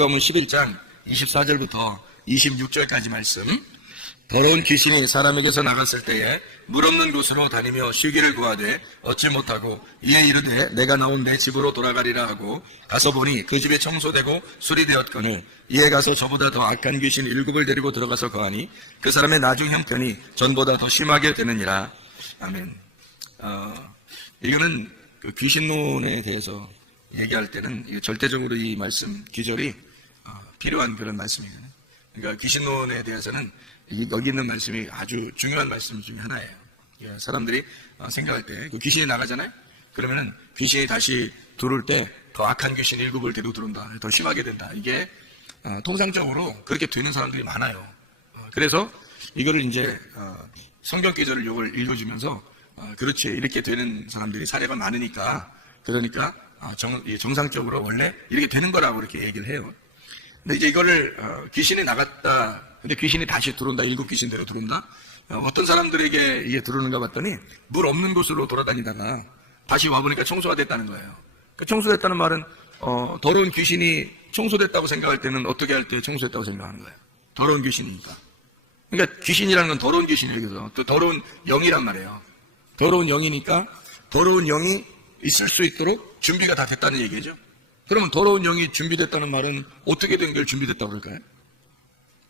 누가복음 11장 24절부터 26절까지 말씀. 더러운 귀신이 사람에게서 나갔을 때에 물 없는 곳으로 다니며 쉬기를 구하되 얻지 못하고 이에 이르되 내가 나온 내 집으로 돌아가리라 하고 가서 보니 그 집에 청소되고 수리되었거늘 이에 가서 저보다 더 악한 귀신 7을 데리고 들어가서 거하니 그 사람의 나중 형편이 전보다 더 심하게 되느니라. 아멘. 이거는 그 귀신론에 대해서 얘기할 때는 절대적으로 이 말씀 기절이 필요한 그런 말씀이에요. 그러니까 귀신론에 대해서는 여기 있는 말씀이 아주 중요한 말씀 중에 하나예요. 사람들이 생각할 때 그 귀신이 나가잖아요. 그러면은 귀신이 다시 들어올 때 더 악한 귀신 7을 데리고 들어온다. 더 심하게 된다. 이게 통상적으로 그렇게 되는 사람들이 많아요. 그래서 이거를 이제 성경 기절을 이걸 읽어주면서 그렇지 이렇게 되는 사람들이 사례가 많으니까 그러니까 정상적으로 원래 이렇게 되는 거라고 이렇게 얘기를 해요. 근데 이제 이거를 귀신이 나갔다. 근데 귀신이 다시 들어온다. 7귀신대로 들어온다. 어떤 사람들에게 이게 들어오는가 봤더니 물 없는 곳으로 돌아다니다가 다시 와보니까 청소가 됐다는 거예요. 그 청소됐다는 말은 더러운 귀신이 청소됐다고 생각할 때는 어떻게 할 때 청소됐다고 생각하는 거예요? 더러운 귀신이니까. 그러니까 귀신이라는 건 더러운 귀신이에요. 그래서 또 더러운 영이란 말이에요. 더러운 영이니까 더러운 영이 있을 수 있도록 준비가 다 됐다는 얘기죠. 그러면 더러운 영이 준비됐다는 말은 어떻게 된 걸 준비됐다고 그럴까요?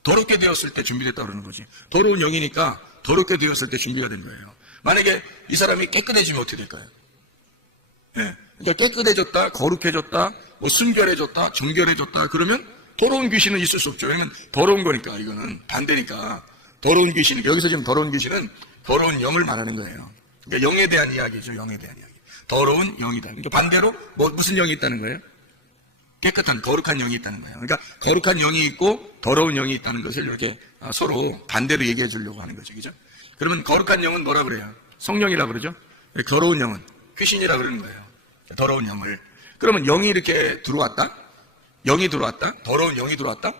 더럽게 되었을 때 준비됐다고 그러는 거지. 더러운 영이니까 더럽게 되었을 때 준비가 된 거예요. 만약에 이 사람이 깨끗해지면 어떻게 될까요? 그러니까 깨끗해졌다, 거룩해졌다, 뭐 순결해졌다, 정결해졌다 그러면 더러운 귀신은 있을 수 없죠. 왜냐면 더러운 거니까 이거는 반대니까. 더러운 귀신, 여기서 지금 더러운 귀신은 더러운 영을 말하는 거예요. 그러니까 영에 대한 이야기죠. 영에 대한 이야기. 더러운 영이다. 그러니까 반대로 무슨 영이 있다는 거예요? 깨끗한 거룩한 영이 있다는 거예요. 그러니까 거룩한 영이 있고 더러운 영이 있다는 것을 이렇게 서로 반대로 얘기해 주려고 하는 거죠. 그죠? 그러면 거룩한 영은 뭐라 그래요? 성령이라 그러죠? 더러운 영은 귀신이라 그러는 거예요. 더러운 영을. 그러면 영이 이렇게 들어왔다? 영이 들어왔다? 더러운 영이 들어왔다?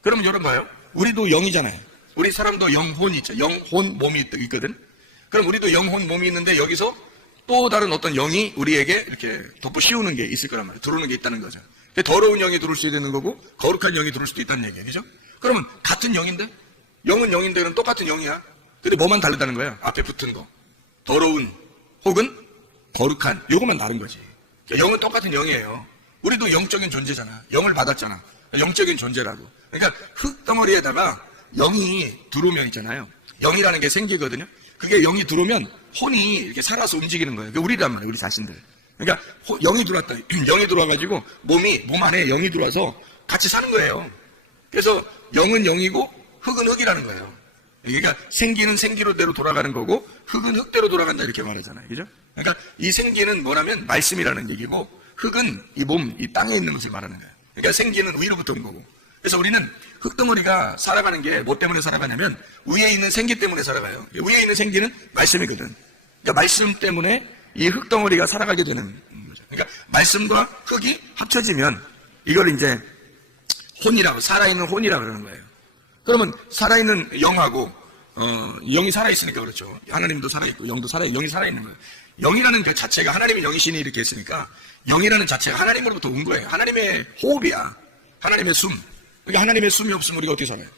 그러면 여러분 봐요. 우리도 영이잖아요. 우리 사람도 영혼이 있죠. 영혼 몸이 있거든. 그럼 우리도 영혼 몸이 있는데 여기서 또 다른 어떤 영이 우리에게 이렇게 덮어 씌우는 게 있을 거란 말이에요. 들어오는 게 있다는 거죠. 더러운 영이 들어올 수도 있는 거고 거룩한 영이 들어올 수도 있다는 얘기예요. 그죠? 그러면 같은 영인데? 영은 영인데 는 똑같은 영이야. 근데 뭐만 다르다는 거예요? 앞에 붙은 거. 더러운 혹은 거룩한 요것만 다른 거지. 영은 똑같은 영이에요. 우리도 영적인 존재잖아. 영을 받았잖아. 영적인 존재라고. 그러니까 흙덩어리에다가 영이 들어오면 있잖아요. 영이라는 게 생기거든요. 그게 영이 들어오면 혼이 이렇게 살아서 움직이는 거예요. 우리란 말이에요. 우리 자신들. 그러니까 영이 들어왔다. 영이 들어와가지고 몸 안에 영이 들어와서 같이 사는 거예요. 그래서 영은 영이고 흙은 흙이라는 거예요. 그러니까 생기는 생기로대로 돌아가는 거고 흙은 흙대로 돌아간다 이렇게 말하잖아요. 그죠? 그러니까 이 생기는 뭐냐면 말씀이라는 얘기고 흙은 이 땅에 있는 것을 말하는 거예요. 그러니까 생기는 위로부터 온 거고. 그래서 우리는 흙덩어리가 살아가는 게 뭐 때문에 살아가냐면 위에 있는 생기 때문에 살아가요. 위에 있는 생기는 말씀이거든. 그러니까 말씀 때문에 이 흙덩어리가 살아가게 되는 거죠. 그러니까 말씀과 흙이 합쳐지면 이걸 이제 혼이라고, 살아있는 혼이라고 그러는 거예요. 그러면 살아있는 영하고 영이 살아있으니까 그렇죠. 하나님도 살아있고 영도 영이 살아있는 거예요. 영이라는 그 자체가 하나님의 영이신이 이렇게 했으니까 영이라는 자체가 하나님으로부터 온 거예요. 하나님의 호흡이야. 하나님의 숨. 그러니까 하나님의 숨이 없으면 우리가 어떻게 살아요?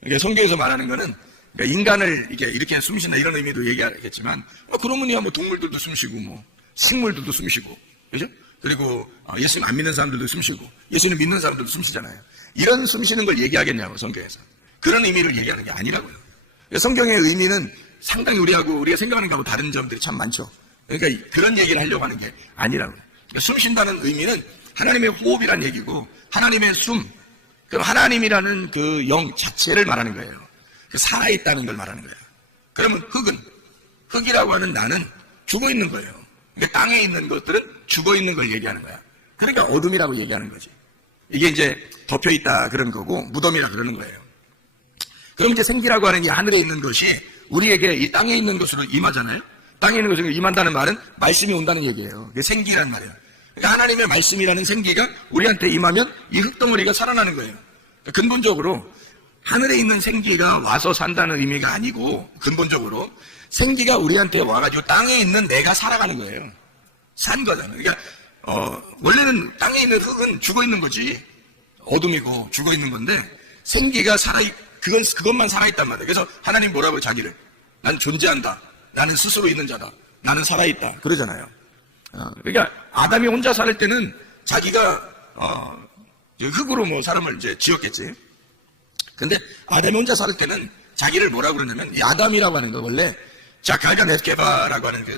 그러니까 성경에서 말하는 거는 그러니까 인간을 이렇게 숨쉰다 이런 의미도 얘기하겠지만 그러면야 뭐 동물들도 숨쉬고 뭐 식물들도 숨쉬고 그죠? 그리고 예수님 안 믿는 사람들도 숨쉬고 예수님 믿는 사람들도 숨쉬잖아요. 이런 숨쉬는 걸 얘기하겠냐고 성경에서. 그런 의미를 얘기하는 게 아니라고요. 성경의 의미는 상당히 우리가 생각하는 거하고 다른 점들이 참 많죠. 그러니까 그런 얘기를 하려고 하는 게 아니라고요. 그러니까 숨쉰다는 의미는 하나님의 호흡이란 얘기고 하나님의 숨, 그럼 하나님이라는 그 영 자체를 말하는 거예요. 살아있다는 걸 말하는 거예요. 그러면 흙이라고 하는 나는 죽어있는 거예요. 근데 땅에 있는 것들은 죽어있는 걸 얘기하는 거야. 그러니까 어둠이라고 얘기하는 거지. 이게 이제 덮여있다 그런 거고 무덤이라 그러는 거예요. 그럼 이제 생기라고 하는 이 하늘에 있는 것이 우리에게 이 땅에 있는 것으로 임하잖아요. 땅에 있는 것으로 임한다는 말은 말씀이 온다는 얘기예요. 그게 생기란 말이에요. 그러니까 하나님의 말씀이라는 생기가 우리한테 임하면 이 흙덩어리가 살아나는 거예요. 그러니까 근본적으로 하늘에 있는 생기가 와서 산다는 의미가 아니고 근본적으로 생기가 우리한테 와가지고 땅에 있는 내가 살아가는 거예요. 산 거잖아요. 그러니까 원래는 땅에 있는 흙은 죽어 있는 거지. 어둠이고 죽어 있는 건데 생기가 그것만 살아있단 말이에요. 그래서 하나님 뭐라고요? 자기를 난 존재한다. 나는 스스로 있는 자다. 나는 살아있다. 그러잖아요. 그러니까 아담이 혼자 살 때는 자기가 흙으로 뭐 사람을 이제 지었겠지. 근데 아담이 혼자 살 때는 자기를 뭐라고 그러냐면 이 아담이라고 하는 거 원래 자카가 네케바라고 하는 그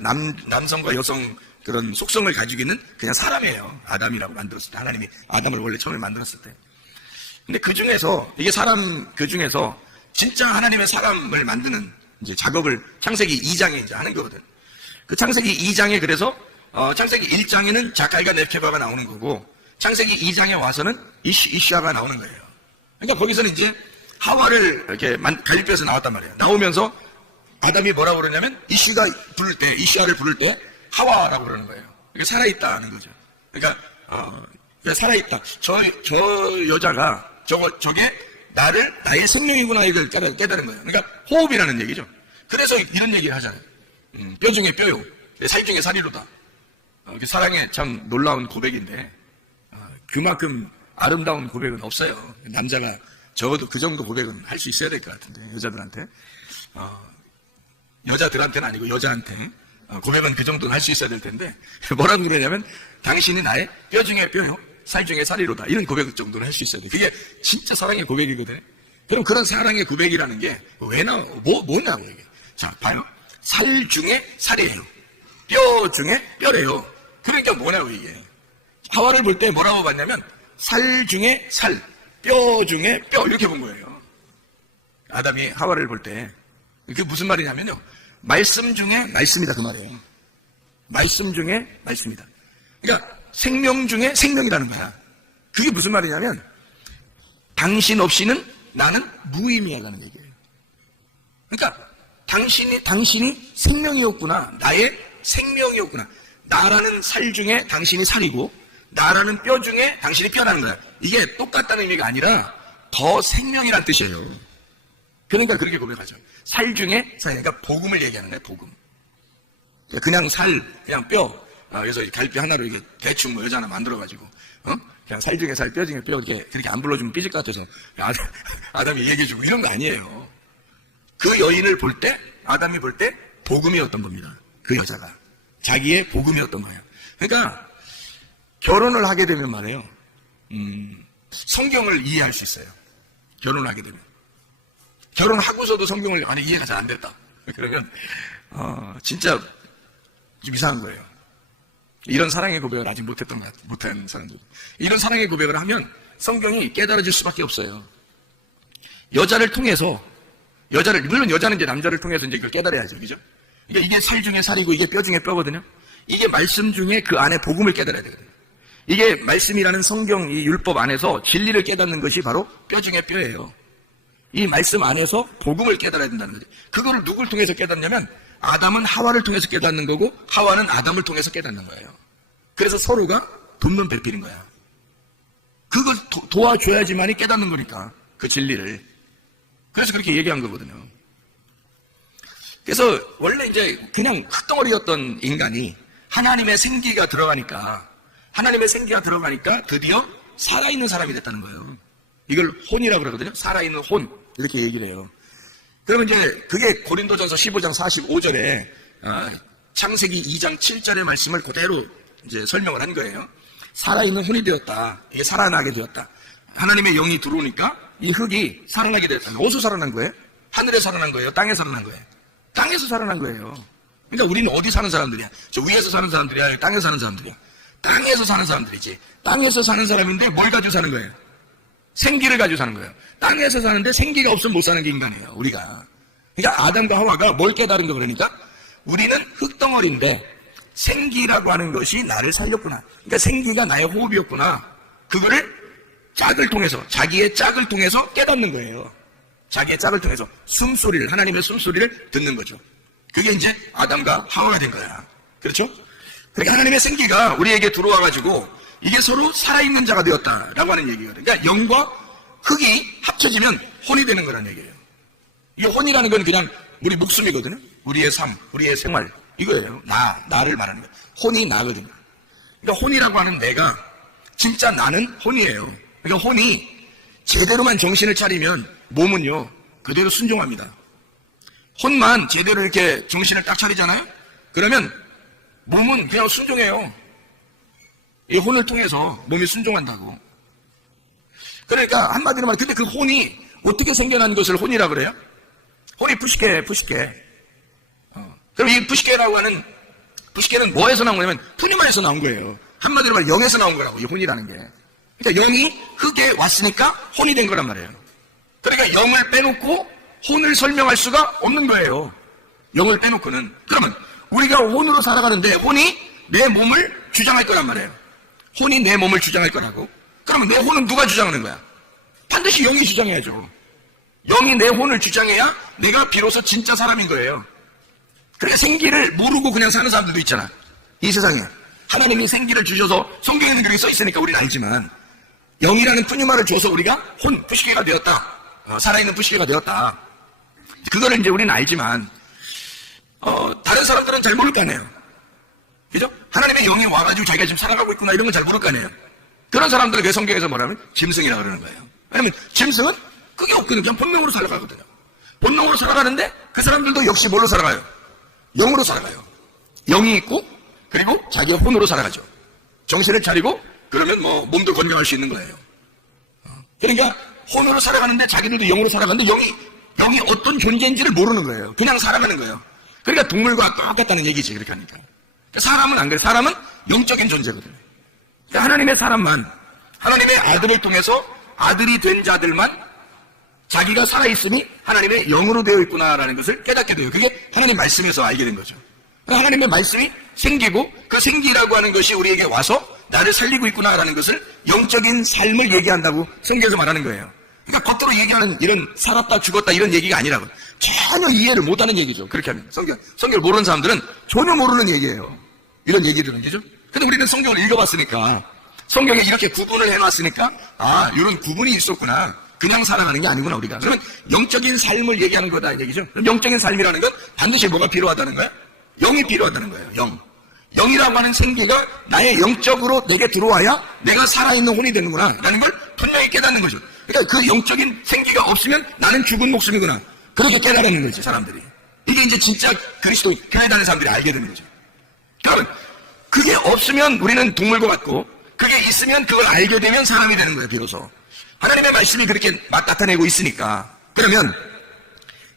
남성과 여성 그런 속성을 가지고 있는 그냥 사람이에요. 아담이라고 만들었을 때 하나님이 아담을 원래 처음에 만들었을 때. 근데 그 중에서 이게 그 중에서 진짜 하나님의 사람을 만드는 이제 작업을 창세기 2장에 이제 하는 거거든. 그 창세기 2장에 그래서 창세기 1장에는 자칼과 네케바가 나오는 거고 창세기 2장에 와서는 이시아가 나오는 거예요. 그러니까 거기서는 이제 하와를 이렇게 갈비뼈에서 나왔단 말이에요. 나오면서 아담이 뭐라고 그러냐면 이시아를 부를 때 하와라고 그러는 거예요. 이게 살아있다는 거죠. 그러니까 살아있다. 저 여자가 저게 나의 생명이구나 이걸 깨달은 거예요. 그러니까 호흡이라는 얘기죠. 그래서 이런 얘기를 하잖아요. 뼈 중에 뼈요. 살 중에 살이로다. 사랑의 참 놀라운 고백인데 그만큼 아름다운 고백은 없어요. 남자가 적어도 그 정도 고백은 할 수 있어야 될 것 같은데 여자들한테 여자들한테는 아니고 여자한테 고백은 그 정도는 할 수 있어야 될 텐데 뭐라고 그러냐면 당신이 나의 뼈 중에 뼈요 살 중에 살이로다 이런 고백 정도는 할 수 있어야 돼. 그게 진짜 사랑의 고백이거든. 그럼 그런 사랑의 고백이라는 게 왜 나와? 뭐냐고 이게. 자 봐요. 살 중에 살이에요. 뼈 중에 뼈래요. 그러니까 뭐냐고 이게. 하와를 볼 때 뭐라고 봤냐면 살 중에 살, 뼈 중에 뼈 이렇게 본 거예요. 아담이 하와를 볼 때 그게 무슨 말이냐면요. 말씀 중에 말씀이다 그 말이에요. 말씀 중에 말씀이다. 그러니까 생명 중에 생명이라는 거야. 그게 무슨 말이냐면 당신 없이는 나는 무의미하다는 얘기예요. 그러니까 당신이 생명이었구나. 나의 생명이었구나. 나라는 살 중에 당신이 살이고 나라는 뼈 중에 당신이 뼈라는 거야. 이게 똑같다는 의미가 아니라 더 생명이란 뜻이에요. 그러니까 그렇게 고백하죠. 살 중에 살, 그러니까 복음을 얘기하는 거야, 복음. 그냥 살, 그냥 뼈. 그래서 갈비 하나로 이게 대충 뭐 여자 하나 만들어가지고, 그냥 살 중에 살, 뼈 중에 뼈, 이렇게 그렇게 안 불러주면 삐질 것 같아서 아담이 얘기해주고 이런 거 아니에요. 그 여인을 볼 때, 아담이 볼 때 복음이었던 겁니다. 그 여자가. 자기의 복음이었던 거예요. 그러니까 결혼을 하게 되면 말이에요. 성경을 이해할 수 있어요. 결혼을 하게 되면. 결혼하고서도 성경을 이해가 잘 안 됐다. 그러면 진짜 좀 이상한 거예요. 이런 사랑의 고백을 아직 못한 사람들. 이런 사랑의 고백을 하면 성경이 깨달아질 수밖에 없어요. 여자를 통해서 물론 여자는 이제 남자를 통해서 이제 이걸 깨달아야죠, 그죠? 그러니까 이게 살 중에 살이고 이게 뼈 중에 뼈거든요. 이게 말씀 중에 그 안에 복음을 깨달아야 되거든요. 이게 말씀이라는 성경 이 율법 안에서 진리를 깨닫는 것이 바로 뼈 중에 뼈예요. 이 말씀 안에서 복음을 깨달아야 된다는 거죠. 그거를 누굴 통해서 깨닫냐면 아담은 하와를 통해서 깨닫는 거고 하와는 아담을 통해서 깨닫는 거예요. 그래서 서로가 돕는 배필인 거야. 그걸 도와줘야지만이 깨닫는 거니까 그 진리를. 그래서 그렇게 얘기한 거거든요. 그래서 원래 이제 그냥 흙덩어리였던 인간이 하나님의 생기가 들어가니까 드디어 살아있는 사람이 됐다는 거예요. 이걸 혼이라고 그러거든요. 살아있는 혼 이렇게 얘기를 해요. 그러면 이제 그게 고린도전서 15장 45절에 창세기 2장 7절의 말씀을 그대로 이제 설명을 한 거예요. 살아있는 혼이 되었다. 이게 살아나게 되었다. 하나님의 영이 들어오니까 이 흙이 살아나게 되었다. 어디서 살아난 거예요? 하늘에 살아난 거예요? 땅에 살아난 거예요? 땅에서 살아난 거예요. 그러니까 우리는 어디 사는 사람들이야? 저 위에서 사는 사람들이야? 땅에서 사는 사람들이야? 땅에서 사는 사람들이지. 땅에서 사는 사람인데 뭘 가지고 사는 거예요? 생기를 가지고 사는 거예요. 땅에서 사는데 생기가 없으면 못 사는 게 인간이에요, 우리가. 그러니까 아담과 하와가 뭘 깨달은 거 그러니까 우리는 흙덩어리인데 생기라고 하는 것이 나를 살렸구나. 그러니까 생기가 나의 호흡이었구나. 그거를 자기의 짝을 통해서 깨닫는 거예요. 자기의 짝을 통해서 하나님의 숨소리를 듣는 거죠. 그게 이제 아담과 하와가 된 거야. 그렇죠? 그러니까 하나님의 생기가 우리에게 들어와가지고 이게 서로 살아있는 자가 되었다라고 하는 얘기거든요. 그러니까 영과 흙이 합쳐지면 혼이 되는 거라는 얘기예요. 이 혼이라는 건 그냥 우리 목숨이거든요. 우리의 삶, 우리의 생활 이거예요. 나를 말하는 거예요. 혼이 나거든요. 그러니까 혼이라고 하는 내가 진짜 나는 혼이에요. 그러니까 혼이 제대로만 정신을 차리면 몸은요, 그대로 순종합니다. 혼만 제대로 이렇게 정신을 딱 차리잖아요? 그러면 몸은 그냥 순종해요. 이 혼을 통해서 몸이 순종한다고. 그러니까 한마디로 말하면, 근데 그 혼이 어떻게 생겨난 것을 혼이라 그래요? 혼이 푸시케. 그럼 이 푸시케라고 하는, 푸시케는 뭐에서 나온 거냐면 푸니마에서 나온 거예요. 한마디로 말하면 영에서 나온 거라고, 이 혼이라는 게. 그러니까 영이 흙에 왔으니까 혼이 된 거란 말이에요. 그러니까 영을 빼놓고 혼을 설명할 수가 없는 거예요. 영을 빼놓고는. 그러면 우리가 혼으로 살아가는데 혼이 내 몸을 주장할 거란 말이에요. 혼이 내 몸을 주장할 거라고. 그러면 내 혼은 누가 주장하는 거야? 반드시 영이 주장해야죠. 영이 내 혼을 주장해야 내가 비로소 진짜 사람인 거예요. 그러니까 생기를 모르고 그냥 사는 사람들도 있잖아. 이 세상에. 하나님이 생기를 주셔서 성경에는 그렇게 써 있으니까 우리는 알지만, 영이라는 푸니마를 줘서 우리가 혼, 푸시케가 되었다. 살아있는 푸시케가 되었다. 그거를 이제 우리는 알지만, 다른 사람들은 잘 모를 거 아니에요. 그죠? 하나님의 영이 와가지고 자기가 지금 살아가고 있구나, 이런 건 잘 모를 거 아니에요. 그런 사람들은 그 성경에서 뭐라면 짐승이라고 그러는 거예요. 왜냐면 짐승은 그게 없거든요. 그냥 본능으로 살아가거든요. 본능으로 살아가는데 그 사람들도 역시 뭘로 살아가요? 영으로 살아가요. 영이 있고, 그리고 자기가 혼으로 살아가죠. 정신을 차리고, 그러면 뭐 몸도 건강할 수 있는 거예요. 그러니까 혼으로 살아가는데 자기들도 영으로 살아가는데 영이 어떤 존재인지를 모르는 거예요. 그냥 살아가는 거예요. 그러니까 동물과 똑같다는 얘기지, 그렇게 하니까. 사람은 안 그래. 사람은 영적인 존재거든요. 하나님의 사람만, 하나님의 아들을 통해서 아들이 된 자들만 자기가 살아있음이 하나님의 영으로 되어 있구나라는 것을 깨닫게 돼요. 그게 하나님 말씀에서 알게 된 거죠. 하나님의 말씀이 생기고, 그 생기라고 하는 것이 우리에게 와서 나를 살리고 있구나라는 것을, 영적인 삶을 얘기한다고 성경에서 말하는 거예요. 그러니까 겉으로 얘기하는 이런 살았다 죽었다 이런 얘기가 아니라고. 전혀 이해를 못하는 얘기죠. 그렇게 하면 성경을 모르는 사람들은 전혀 모르는 얘기예요. 이런 얘기들은. 그죠? 근데 우리는 성경을 읽어봤으니까, 성경에 이렇게 구분을 해놨으니까, 이런 구분이 있었구나. 그냥 살아가는 게 아니구나, 우리가. 그러면 영적인 삶을 얘기하는 거다, 이 얘기죠. 그럼 영적인 삶이라는 건 반드시 뭐가 필요하다는 거야? 영이 필요하다는 거예요. 영이라고 하는 생기가 나의 영적으로 내게 들어와야 내가 살아있는 혼이 되는구나 라는 걸 분명히 깨닫는 거죠. 그러니까 그 영적인 생기가 없으면 나는 죽은 목숨이구나. 그렇게 깨달는 거지, 사람들이. 이게 이제 진짜 그리스도인, 교회 다니는 사람들이 알게 되는 거죠. 그러면 그게 없으면 우리는 동물과 같고, 그게 있으면 그걸 알게 되면 사람이 되는 거예요, 비로소. 하나님의 말씀이 그렇게 나타내고 있으니까. 그러면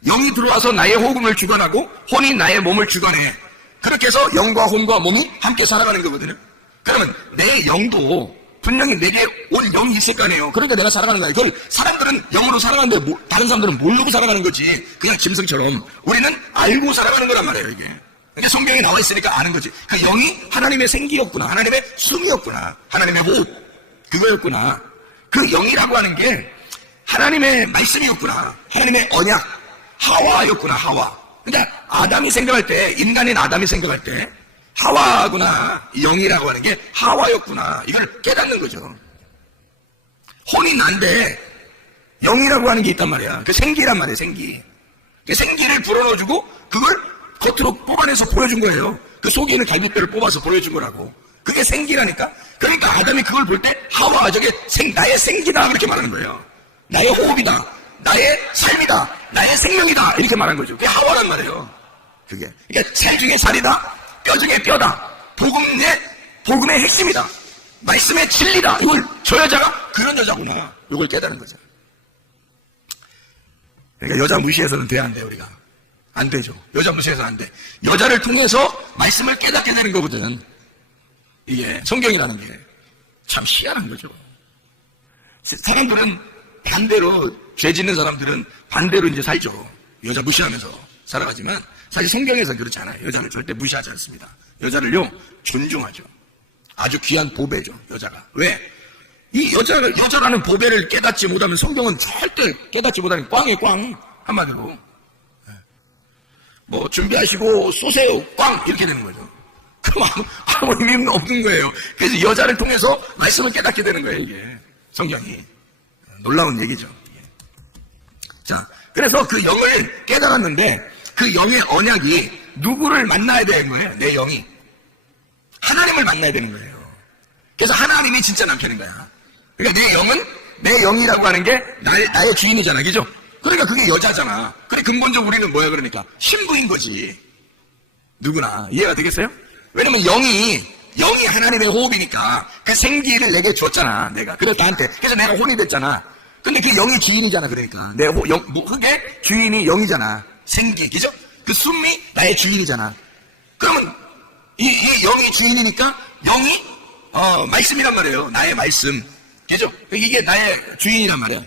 영이 들어와서 나의 호흡을 주관하고 혼이 나의 몸을 주관해. 그렇게 해서 영과 혼과 몸이 함께 살아가는 거거든요. 그러면 내 영도 분명히 내게 온 영이 있을 거 아니에요. 그러니까 내가 살아가는 거야. 그걸 사람들은 영으로 살아가는데 다른 사람들은 모르고 살아가는 거지. 그냥 짐승처럼. 우리는 알고 살아가는 거란 말이에요, 이게. 그러니까 성경에 나와 있으니까 아는 거지. 그 영이 하나님의 생기였구나. 하나님의 숨이었구나. 하나님의 호흡. 그거였구나. 그 영이라고 하는 게 하나님의 말씀이었구나. 하나님의 언약. 하와였구나, 하와. 그러니까 아담이 생각할 때, 인간인 아담이 생각할 때 하와구나, 영이라고 하는 게 하와였구나, 이걸 깨닫는 거죠. 혼이 난데 영이라고 하는 게 있단 말이야. 그 생기란 말이야, 생기. 그 생기를 불어넣어주고 그걸 겉으로 뽑아내서 보여준 거예요. 그 속에 있는 갈비뼈를 뽑아서 보여준 거라고. 그게 생기라니까. 그러니까 아담이 그걸 볼 때 하와, 저게 나의 생기다, 그렇게 말하는 거예요. 나의 호흡이다, 나의 삶이다, 나의 생명이다, 이렇게 말한 거죠. 그게 하와란 말이에요. 그게. 그러니까 살 중에 살이다, 뼈 중에 뼈다, 복음의 핵심이다, 말씀의 진리다. 이걸 저 여자가 그런 여자구나, 이걸 깨달은 거죠. 그러니까 여자 무시해서는 돼, 안 돼, 우리가. 안 되죠. 여자 무시해서는 안 돼. 여자를 통해서 말씀을 깨닫게 되는 거거든. 이게 성경이라는 게 참 희한한 거죠. 사람들은 반대로, 죄 짓는 사람들은 반대로 이제 살죠. 여자 무시하면서 살아가지만 사실 성경에서는 그렇지 않아요. 여자를 절대 무시하지 않습니다. 여자를요, 존중하죠. 아주 귀한 보배죠, 여자가. 왜? 이 여자라는 보배를 깨닫지 못하면 성경은 절대 깨닫지 못하는 꽝이에요, 꽝. 한마디로. 뭐, 준비하시고 쏘세요, 꽝! 이렇게 되는 거죠. 그럼 아무 의미는 없는 거예요. 그래서 여자를 통해서 말씀을 깨닫게 되는 거예요, 이게. 성경이. 놀라운 얘기죠. 자, 그래서 그 영을 깨달았는데 그 영의 언약이 누구를 만나야 되는 거예요? 내 영이. 하나님을 만나야 되는 거예요. 그래서 하나님이 진짜 남편인 거야. 그러니까 내 영이라고 하는 게 나의 주인이잖아, 그죠? 그러니까 그게 여자잖아. 그래, 근본적으로 우리는 뭐야, 그러니까? 신부인 거지. 누구나. 이해가 되겠어요? 왜냐면 영이 하나님의 호흡이니까 그 생기를 내게 줬잖아, 내가. 그래서 나한테. 그래서 내가 혼이 됐잖아. 근데 그 영이 주인이잖아, 그러니까. 그게 주인이 영이잖아. 생기, 그죠? 그 숨이 나의 주인이잖아. 그러면 이 영이 주인이니까 영이 말씀이란 말이에요. 나의 말씀. 그죠? 이게 나의 주인이란 말이야.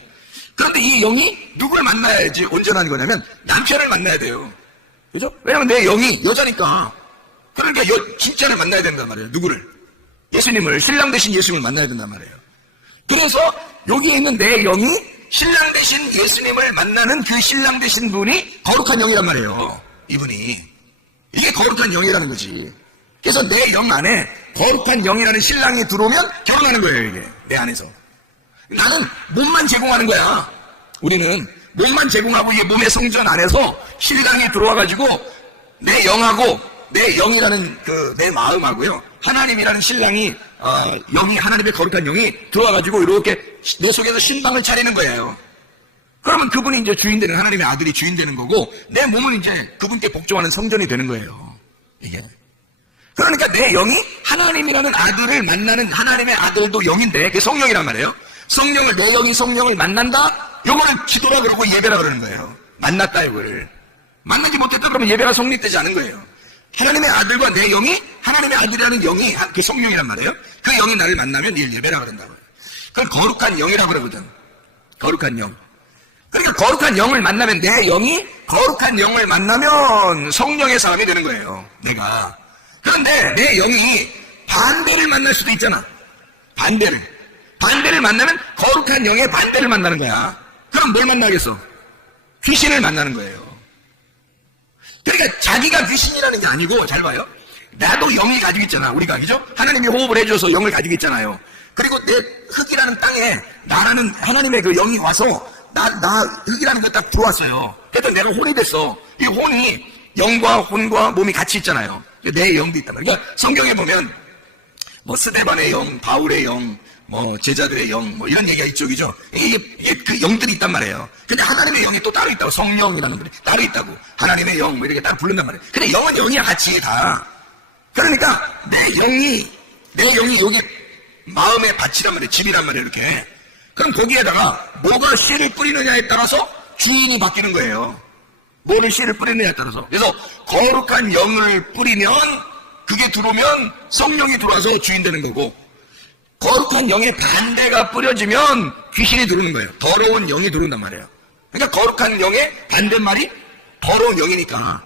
그런데 이 영이 누굴 만나야지 온전한 거냐면 남편을 만나야 돼요. 그죠? 왜냐면 내 영이 여자니까. 그러니까 진짜를 만나야 된단 말이에요. 누구를? 예수님을, 신랑 되신 예수님을 만나야 된단 말이에요. 그래서 여기에 있는 내 영이 신랑 되신 예수님을 만나는 그 신랑 되신 분이 거룩한 영이란 말이에요. 이분이. 이게 거룩한 영이라는 거지. 그래서 내 영 안에 거룩한 영이라는 신랑이 들어오면 결혼하는 거예요, 이게. 내 안에서. 나는 몸만 제공하는 거야. 우리는 몸만 제공하고 이게 몸의 성전 안에서 신랑이 들어와가지고 내 영하고 내 영이라는 내 마음하고요. 하나님이라는 신랑이, 하나님의 거룩한 영이 들어와가지고 이렇게 내 속에서 신방을 차리는 거예요. 그러면 그분이 이제 주인 되는, 하나님의 아들이 주인 되는 거고, 내 몸은 이제 그분께 복종하는 성전이 되는 거예요. 이게. 그러니까 내 영이 하나님이라는 아들을 만나는 하나님의 아들도 영인데, 그게 성령이란 말이에요. 내 영이 성령을 만난다? 요거는 기도라 그러고 예배라 그러는 거예요. 만났다, 이거를. 만나지 못했다 그러면 예배가 성립되지 않은 거예요. 하나님의 아들과 내 영이, 하나님의 아들이라는 영이, 그 성령이란 말이에요. 그 영이 나를 만나면 이를 예배라 그런다고요. 그걸 거룩한 영이라고 그러거든. 거룩한 영. 그러니까 거룩한 영을 만나면, 내 영이 거룩한 영을 만나면 성령의 사람이 되는 거예요. 내가. 그런데 내 영이 반대를 만날 수도 있잖아. 반대를 만나면 거룩한 영의 반대를 만나는 거야. 그럼 뭘 만나겠어? 귀신을 만나는 거예요. 그러니까 자기가 귀신이라는 게 아니고, 잘 봐요. 나도 영이 가지고 있잖아, 우리가. 그죠? 하나님이 호흡을 해줘서 영을 가지고 있잖아요. 그리고 내 흙이라는 땅에 나라는 하나님의 그 영이 와서 흙이라는 거 딱 들어왔어요. 그래서 내가 혼이 됐어. 이 혼이 영과 혼과 몸이 같이 있잖아요. 내 영도 있단 말이야. 그러니까 성경에 보면 스데반의 영, 바울의 영, 제자들의 영, 이런 얘기가 이쪽이죠. 이게 그 영들이 있단 말이에요. 근데 하나님의 영이 또 따로 있다고, 성령이라는 분이 따로 있다고. 하나님의 영, 이렇게 따로 부른단 말이에요. 근데 영은 영이야, 같이 다. 그러니까 내 영이 여기 마음의 밭이란 말이에요. 집이란 말이에요, 이렇게. 그럼 거기에다가 뭐가 씨를 뿌리느냐에 따라서 주인이 바뀌는 거예요. 뭐를 씨를 뿌리느냐에 따라서. 그래서 거룩한 영을 뿌리면, 그게 들어오면 성령이 들어와서 주인 되는 거고, 거룩한 영의 반대가 뿌려지면 귀신이 들어오는 거예요. 더러운 영이 들어온단 말이에요. 그러니까 거룩한 영의 반대말이 더러운 영이니까.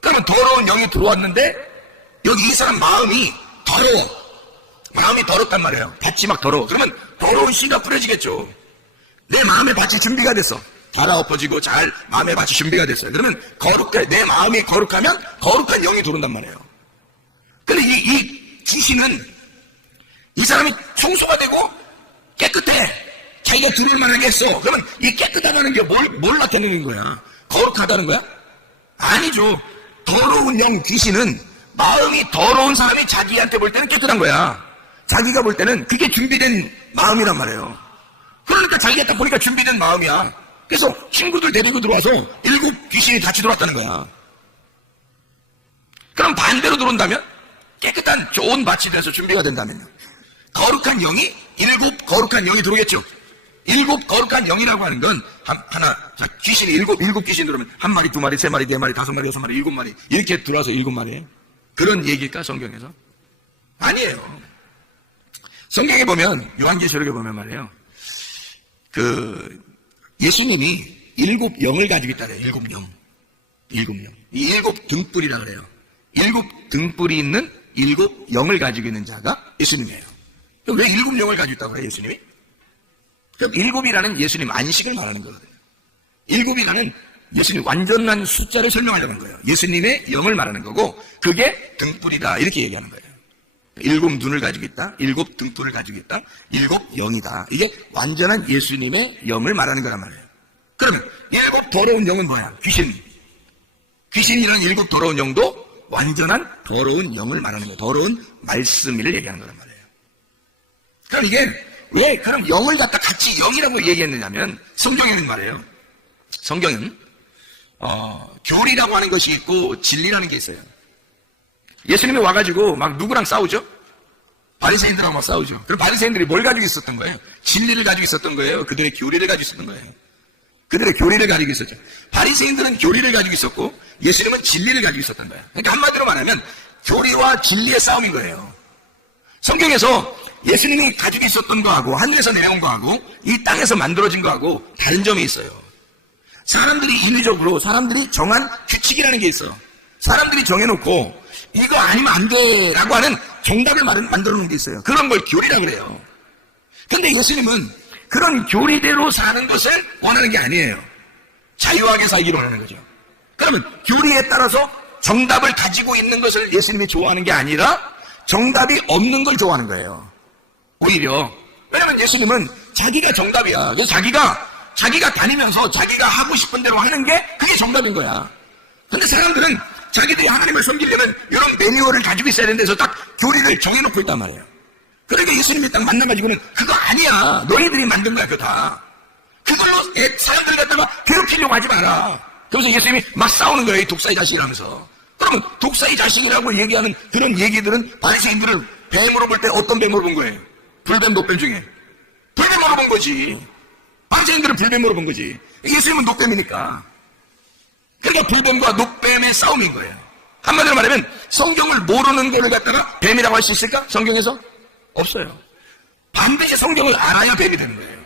그러면 더러운 영이 들어왔는데 여기 이 사람 마음이 더러워. 마음이 더럽단 말이에요. 밭이 막 더러워. 그러면 더러운 씨가 뿌려지겠죠. 내 마음의 밭이 준비가 됐어. 갈아엎어지고 잘 마음의 밭이 준비가 됐어요. 그러면 내 마음이 거룩하면 거룩한 영이 들어온단 말이에요. 근데 이 귀신은 이 사람이 청소가 되고 깨끗해. 자기가 들어올 만하게 했어. 그러면 이 깨끗하다는 게 뭘 나타내는 거야? 거룩하다는 거야? 아니죠. 더러운 영, 귀신은 마음이 더러운 사람이 자기한테 볼 때는 깨끗한 거야. 자기가 볼 때는 그게 준비된 마음이란 말이에요. 그러니까 자기가 딱 보니까 준비된 마음이야. 그래서 친구들 데리고 들어와서 7 귀신이 같이 들어왔다는 거야. 그럼 반대로 들어온다면? 깨끗한 좋은 밭이 돼서 준비가 된다면요. 거룩한 영이 7 거룩한 영이 들어오겠죠. 7 거룩한 영이라고 하는 건 귀신이 7 귀신 들어오면 1마리, 2마리, 3마리, 4마리, 5마리, 6마리, 7마리 이렇게 들어와서 7마리예요. 그런 얘기일까, 성경에서? 아니에요. 성경에 보면, 요한계시록에 보면 말이에요. 예수님이 7 영을 가지고 있다래요. 7 영. 이 7 등불이라 그래요. 7 등불이 있는 7 영을 가지고 있는 자가 예수님이에요. 그럼 왜 7 영을 가지고 있다고 그래요, 예수님이? 그럼 7이라는 예수님 안식을 말하는 거거든요. 7이라는 예수님 완전한 숫자를 설명하려는 거예요. 예수님의 영을 말하는 거고, 그게 등불이다, 이렇게 얘기하는 거예요. 7 눈을 가지고 있다, 7 등불을 가지고 있다, 7 영이다. 이게 완전한 예수님의 영을 말하는 거란 말이에요. 그러면 7 더러운 영은 뭐야? 귀신이라는 7 더러운 영도 완전한 더러운 영을 말하는 거예요. 더러운 말씀을 얘기하는 거란 말이에요. 그럼 이게 왜 그럼 영을 갖다 같이 영이라고 얘기했느냐면 성경에는 말이에요. 성경은 교리라고 하는 것이 있고 진리라는 게 있어요. 예수님이 와가지고 막 누구랑 싸우죠? 바리새인들하고 막 싸우죠. 그럼 바리새인들이 뭘 가지고 있었던 거예요? 진리를 가지고 있었던 거예요. 그들의 교리를 가지고 있었던 거예요. 그들의 교리를 가지고 있었죠. 바리새인들은 교리를 가지고 있었고 예수님은 진리를 가지고 있었던 거예요. 그러니까 한마디로 말하면 교리와 진리의 싸움인 거예요. 성경에서 예수님이 가지고 있었던 거하고 하늘에서 내려온 거하고 이 땅에서 만들어진 거하고 다른 점이 있어요. 사람들이 인위적으로 사람들이 정한 규칙이라는 게 있어. 사람들이 정해놓고 이거 아니면 안 돼라고 하는 정답을 만들어 놓은 게 있어요. 그런 걸 교리라고 그래요. 근데 예수님은 그런 교리대로 사는 것을 원하는 게 아니에요. 자유하게 살기를 원하는 거죠. 그러면 교리에 따라서 정답을 가지고 있는 것을 예수님이 좋아하는 게 아니라 정답이 없는 걸 좋아하는 거예요. 오히려. 왜냐면 예수님은 자기가 정답이야. 그래서 자기가 다니면서 자기가 하고 싶은 대로 하는 게 그게 정답인 거야. 근데 사람들은 자기들이 하나님을 섬기려면 이런 매뉴얼을 가지고 있어야 되는 데서 딱 교리를 정해놓고 있단 말이에요. 그러니까 예수님이 딱 만나가지고는 그거 아니야. 너희들이 만든 거야, 그거 다. 그걸로 사람들 갖다가 괴롭히려고 하지 마라. 그러면서 예수님이 막 싸우는 거예요, 이 독사의 자식이라면서. 그러면 독사의 자식이라고 얘기하는 그런 얘기들은 바리새인들을 뱀으로 볼 때 어떤 뱀으로 본 거예요? 불뱀, 녹뱀 중에. 불뱀으로 본 거지. 바리새인들은 불뱀으로 본 거지. 예수님은 녹뱀이니까. 그러니까 불뱀과 녹뱀의 싸움인 거예요. 한마디로 말하면 성경을 모르는 거를 갖다가 뱀이라고 할 수 있을까? 성경에서? 없어요. 반드시 성경을 알아야 뱀이 되는 거예요.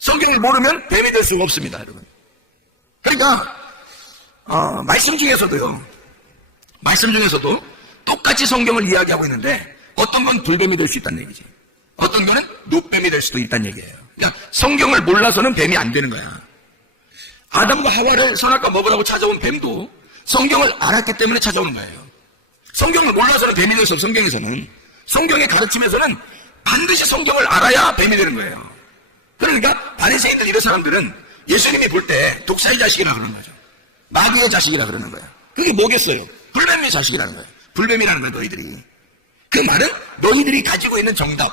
성경을 모르면 뱀이 될 수가 없습니다, 여러분. 그러니까 말씀 중에서도 똑같이 성경을 이야기하고 있는데 어떤 건 불뱀이 될 수 있다는 얘기지. 어떤 거는 녹뱀이 될 수도 있다는 얘기예요. 그러니까 성경을 몰라서는 뱀이 안 되는 거야. 아담과 하와를 선악과 먹으라고 찾아온 뱀도 성경을 알았기 때문에 찾아오는 거예요. 성경을 몰라서는 뱀이 될 수 없어. 성경의 가르침에서는 반드시 성경을 알아야 뱀이 되는 거예요. 그러니까 바리새인들 이런 사람들은 예수님이 볼 때 독사의 자식이라 그러는 거죠. 마귀의 자식이라 그러는 거예요. 그게 뭐겠어요? 불뱀의 자식이라는 거예요. 불뱀이라는 거예요, 너희들이. 그 말은 너희들이 가지고 있는 정답.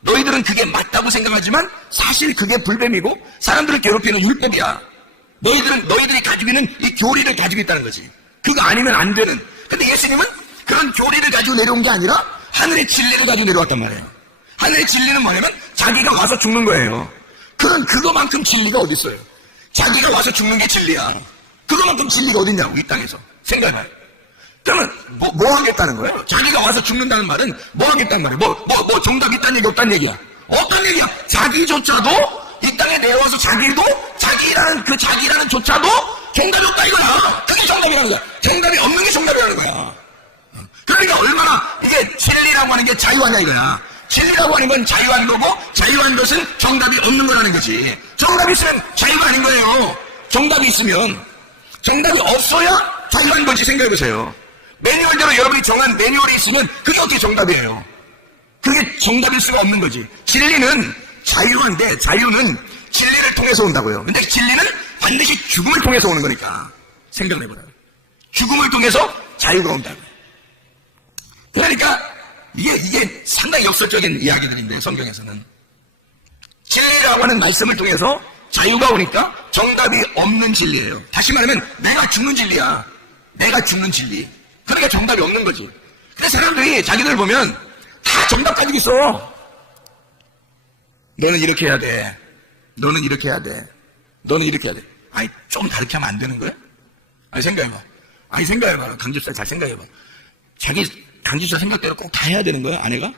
너희들은 그게 맞다고 생각하지만 사실 그게 불뱀이고 사람들을 괴롭히는 율법이야. 너희들이 가지고 있는 이 교리를 가지고 있다는 거지. 그거 아니면 안 되는. 근데 예수님은 그런 교리를 가지고 내려온 게 아니라 하늘의 진리를 가지고 내려왔단 말이에요. 하늘의 진리는 뭐냐면 자기가 와서 죽는 거예요. 그거만큼 진리가 어디 있어요? 자기가 와서 죽는 게 진리야. 그거만큼 진리가 어딨냐고, 이 땅에서. 생각해봐요. 그러면 뭐 하겠다는 거예요? 자기가 와서 죽는다는 말은 뭐 하겠다는 말이에요? 정답 있다는 얘기 없다는 얘기야? 어떤 얘기야? 자기조차도 이 땅에 내려와서 자기라는 조차도 정답이 없다 이거야. 그게 정답이라는 거야. 정답이 없는 게 정답이라는 거야. 그러니까 얼마나 이게 진리라고 하는 게 자유하냐 이거야. 진리라고 하는 건 자유한 거고 자유한 것은 정답이 없는 거라는 거지. 정답이 있으면 자유가 아닌 거예요. 정답이 없어야 자유한 거지. 생각해보세요. 매뉴얼대로 여러분이 정한 매뉴얼이 있으면 그게 어떻게 정답이에요? 그게 정답일 수가 없는 거지. 진리는 자유한데 자유는 진리를 통해서 온다고요. 근데 진리는 반드시 죽음을 통해서 오는 거니까 생각을 해보라. 죽음을 통해서 자유가 온다고. 그러니까 이게 상당히 역설적인 이야기들인데 성경에서는 진리라고 하는 말씀을 통해서 자유가 오니까 정답이 없는 진리예요. 다시 말하면 내가 죽는 진리야. 내가 죽는 진리. 그러니까 정답이 없는 거지. 근데 사람들이 자기들 보면 다 정답 가지고 있어. 너는 이렇게 해야 돼. 너는 이렇게 해야 돼. 너는 이렇게 해야 돼. 아니 좀 다르게 하면 안 되는 거야? 생각해봐. 강집사 잘 생각해봐. 자기 강집사 생각대로 꼭 다 해야 되는 거야, 아내가?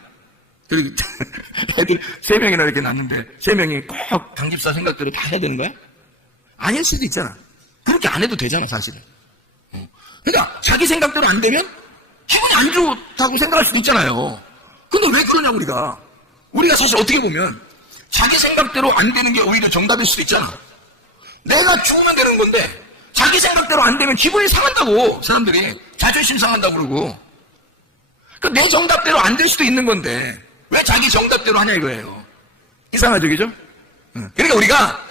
그리고 애들 3명이나 이렇게 낳는데 3명이 꼭 강집사 생각대로 다 해야 되는 거야? 아닐 수도 있잖아. 그렇게 안 해도 되잖아, 사실은. 그러니까 자기 생각대로 안 되면 기분이 안 좋다고 생각할 수도 있잖아요. 근데 왜 그러냐고 우리가 사실 어떻게 보면 자기 생각대로 안 되는 게 오히려 정답일 수도 있잖아. 내가 죽으면 되는 건데 자기 생각대로 안 되면 기분이 상한다고. 사람들이 자존심 상한다고 그러고. 그러니까 내 정답대로 안 될 수도 있는 건데 왜 자기 정답대로 하냐 이거예요. 이상하죠, 그죠? 그러니까 우리가